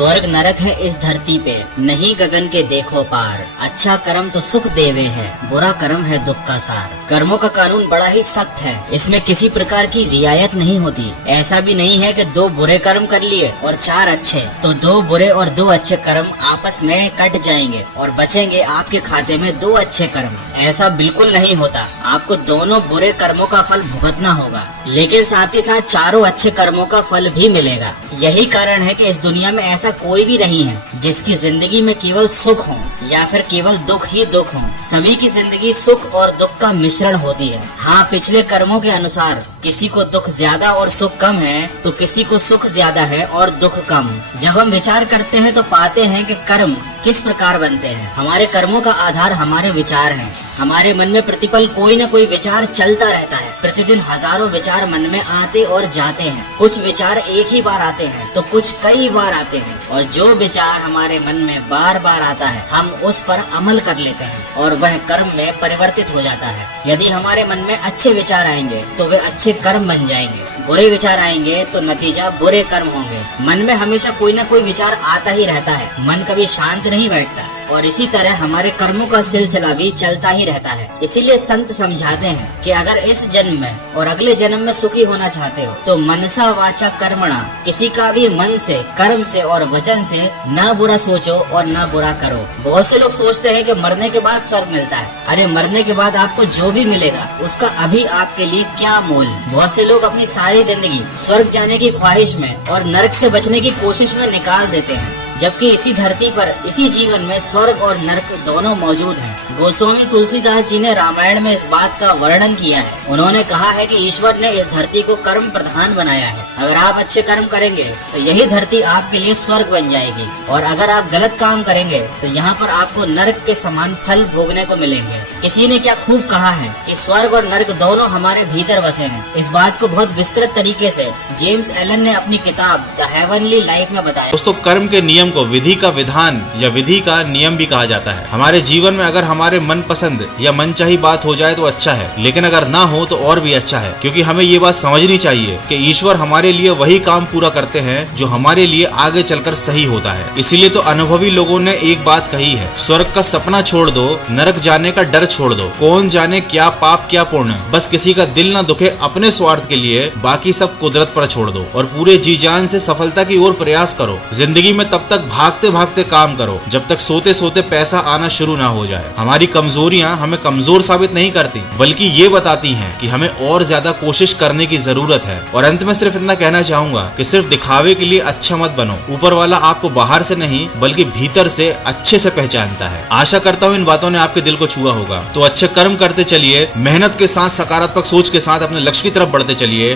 स्वर्ग नरक है इस धरती पे, नहीं गगन के देखो पार। अच्छा कर्म तो सुख देवे है, बुरा कर्म है दुख का सार। कर्मों का कानून बड़ा ही सख्त है, इसमें किसी प्रकार की रियायत नहीं होती। ऐसा भी नहीं है कि 2 बुरे कर्म कर लिए और 4 अच्छे, तो 2 बुरे और 2 अच्छे कर्म आपस में कट जाएंगे और बचेंगे आपके खाते में 2 अच्छे कर्म। ऐसा बिल्कुल नहीं होता, आपको दोनों बुरे कर्मों का फल भुगतना होगा, लेकिन साथ ही साथ 4 अच्छे कर्मों का फल भी मिलेगा। यही कारण है कि इस दुनिया में ऐसा कोई भी नहीं है जिसकी जिंदगी में केवल सुख हो या फिर केवल दुख ही दुख हो। सभी की जिंदगी सुख और दुख का मिश्रण होती है। हाँ, पिछले कर्मों के अनुसार किसी को दुख ज्यादा और सुख कम है, तो किसी को सुख ज्यादा है और दुख कम। जब हम विचार करते हैं तो पाते हैं कि कर्म किस प्रकार बनते हैं। हमारे कर्मों का आधार हमारे विचार हैं। हमारे मन में प्रतिपल कोई न कोई विचार चलता रहता है। प्रतिदिन हजारों विचार मन में आते और जाते हैं। कुछ विचार एक ही बार आते हैं तो कुछ कई बार आते हैं, और जो विचार हमारे मन में बार बार आता है हम उस पर अमल कर लेते हैं और वह कर्म में परिवर्तित हो जाता है। यदि हमारे मन में अच्छे विचार आएंगे तो वे अच्छे कर्म बन जाएंगे, बुरे विचार आएंगे तो नतीजा बुरे कर्म होंगे। मन में हमेशा कोई न कोई विचार आता ही रहता है, मन कभी शांत नहीं बैठता, और इसी तरह हमारे कर्मों का सिलसिला भी चलता ही रहता है। इसीलिए संत समझाते हैं कि अगर इस जन्म में और अगले जन्म में सुखी होना चाहते हो तो मनसा वाचा कर्मणा, किसी का भी मन से, कर्म से और वचन से न बुरा सोचो और न बुरा करो। बहुत से लोग सोचते हैं कि मरने के बाद स्वर्ग मिलता है। अरे मरने के बाद आपको जो भी मिलेगा उसका अभी आपके लिए क्या मोल। बहुत से लोग अपनी सारी जिंदगी स्वर्ग जाने की ख्वाहिश में और नरक से बचने की कोशिश में निकाल देते हैं, जबकि इसी धरती पर इसी जीवन में स्वर्ग और नरक दोनों मौजूद हैं। गोस्वामी तुलसीदास जी ने रामायण में इस बात का वर्णन किया है। उन्होंने कहा है कि ईश्वर ने इस धरती को कर्म प्रधान बनाया है। अगर आप अच्छे कर्म करेंगे तो यही धरती आपके लिए स्वर्ग बन जाएगी, और अगर आप गलत काम करेंगे तो यहाँ पर आपको नरक के समान फल भोगने को मिलेंगे। किसी ने क्या खूब कहा है कि स्वर्ग और नरक दोनों हमारे भीतर बसे हैं। इस बात को बहुत विस्तृत तरीके से जेम्स एलन ने अपनी किताब द हेवनली लाइफ में बताया। दोस्तों, कर्म के नियम को विधि का विधान या विधि का नियम भी कहा जाता है। हमारे जीवन में अगर हमारे मन पसंद या मनचाही बात हो जाए तो अच्छा है, लेकिन अगर ना हो तो और भी अच्छा है, क्योंकि हमें ये बात समझनी चाहिए कि ईश्वर हमारे लिए वही काम पूरा करते हैं जो हमारे लिए आगे चलकर सही होता है। इसीलिए तो अनुभवी लोगों ने एक बात कही है, स्वर्ग का सपना छोड़ दो, नरक जाने का डर छोड़ दो। कौन जाने क्या पाप क्या पुण्य, बस किसी का दिल ना दुखे अपने स्वार्थ के लिए, बाकी सब कुदरत पर छोड़ दो और पूरे जी जान से सफलता की ओर प्रयास करो। जिंदगी में तब तक भागते भागते काम करो जब तक सोते सोते पैसा आना शुरू ना हो जाए। हमारी कमजोरियां हमें कमजोर साबित नहीं करती, बल्कि ये बताती हैं कि हमें और ज्यादा कोशिश करने की जरूरत है। और अंत में सिर्फ इतना कहना चाहूंगा कि सिर्फ दिखावे के लिए अच्छा मत बनो। ऊपर वाला आपको बाहर से नहीं बल्कि भीतर से अच्छे से पहचानता है। आशा करता हूँ इन बातों ने आपके दिल को छुआ होगा। तो अच्छे कर्म करते चलिए, मेहनत के साथ, सकारात्मक सोच के साथ अपने लक्ष्य की तरफ बढ़ते चलिए।